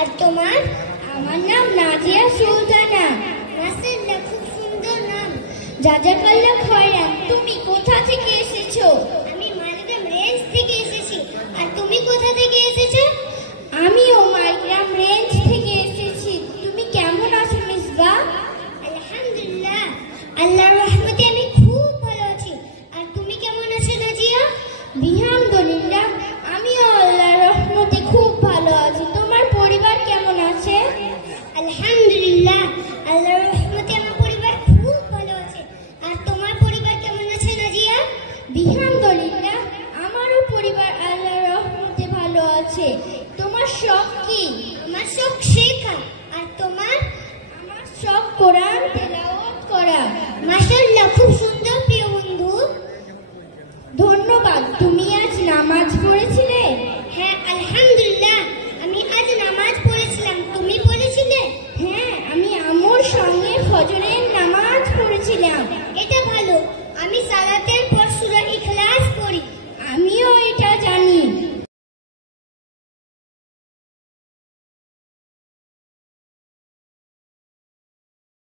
আর তোমার? আমার নাম নাজিয়া সুলতানা। মাশাআল্লাহ, খুব সুন্দর নাম। জাযাকাল্লাহ খায়রান। তুমি কোথা থেকে এসেছো? আমি মাইগ্রাম রেঞ্জ থেকে এসেছি। আর তুমি কোথা থেকে এসেছো? আমিও মাইগ্রাম রেঞ্জ থেকে এসেছি। তুমি কেমন আছো মিসবা? আলহামদুলিল্লাহ, আল্লাহর রহমতে আমি খুব ভালো আছি। আর তুমি কেমন আছো নাজিয়া? বিহামদুলিল্লাহ, আমিও আল্লাহর রহমতে খুব ভালো আছি। তোমার পরিবার কেমন আছে? আলহামদুলিল্লাহ, আল্লাহর রহমতে আমার পরিবার খুব ভালো আছে। আর তোমার পরিবার কেমন আছে নাজিয়া? বিহামদুলিল্লাহ, আমারও পরিবার আল্লাহর রহমতে ভালো আছে। তোমার শখ কি? আমার শখ শেখা। আর তোমার? আমার শখ কোরআন তেলাওয়াত করা। মাশাআল্লাহ, খুব সুন্দর প্রিয় বন্ধু। ধন্যবাদ। তুমি আজ নামাজ পড়েছিলে?